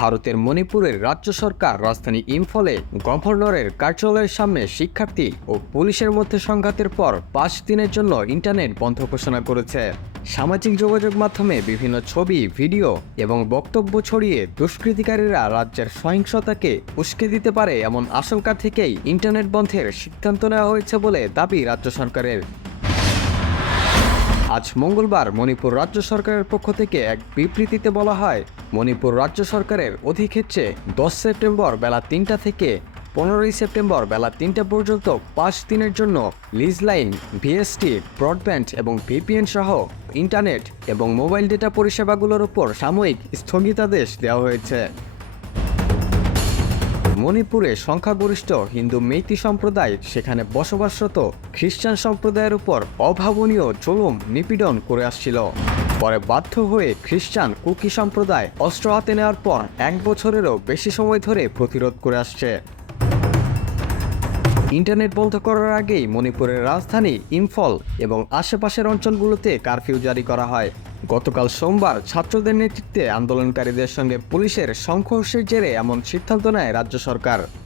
ভারতের মণিপুরের রাজ্য সরকার রাজধানী ইম্ফলে গভর্নরের কার্যালয়ের সামনে শিক্ষার্থী ও পুলিশের মধ্যে সংঘাতের পর পাঁচ দিনের জন্য ইন্টারনেট বন্ধ ঘোষণা করেছে। সামাজিক যোগাযোগ মাধ্যমে বিভিন্ন ছবি, ভিডিও এবং বক্তব্য ছড়িয়ে দুষ্কৃতিকারীরা রাজ্যের সহিংসতাকে উস্কে দিতে পারে এমন আশঙ্কা থেকেই ইন্টারনেট বন্ধের সিদ্ধান্ত নেওয়া হয়েছে বলে দাবি রাজ্য সরকারের। আজ মঙ্গলবার মণিপুর রাজ্য সরকারের পক্ষ থেকে এক বিবৃতিতে বলা হয়, মণিপুর রাজ্য সরকারের অধিক্ষেত্রে দশ সেপ্টেম্বর বেলা তিনটা থেকে পনেরোই সেপ্টেম্বর বেলা তিনটা পর্যন্ত পাঁচ দিনের জন্য লিজ লাইন, ভিএসটি, ব্রডব্যান্ড এবং ভিপিএন সহ ইন্টারনেট এবং মোবাইল ডেটা পরিষেবাগুলোর উপর সাময়িক স্থগিতাদেশ দেওয়া হয়েছে। মণিপুরে সংখ্যাগরিষ্ঠ হিন্দু মেইতি সম্প্রদায়, সেখানে বসবাসরত খ্রিস্টান সম্প্রদায়ের উপর অভাবনীয় জুলুম নিপীড়ন করে আসছিল। পরে বাধ্য হয়ে খ্রিস্টান কুকি সম্প্রদায় অস্ত্র হাতে নেওয়ার পর এক বছরেরও বেশি সময় ধরে প্রতিরোধ করে আসছে। ইন্টারনেট বন্ধ করার আগেই মণিপুরের রাজধানী ইম্ফল এবং আশেপাশের অঞ্চলগুলোতে কারফিউ জারি করা হয়। গতকাল সোমবার ছাত্রদের নেতৃত্বে আন্দোলনকারীদের সঙ্গে পুলিশের সংঘর্ষের জেরে এমন সিদ্ধান্ত নেয় রাজ্য সরকার।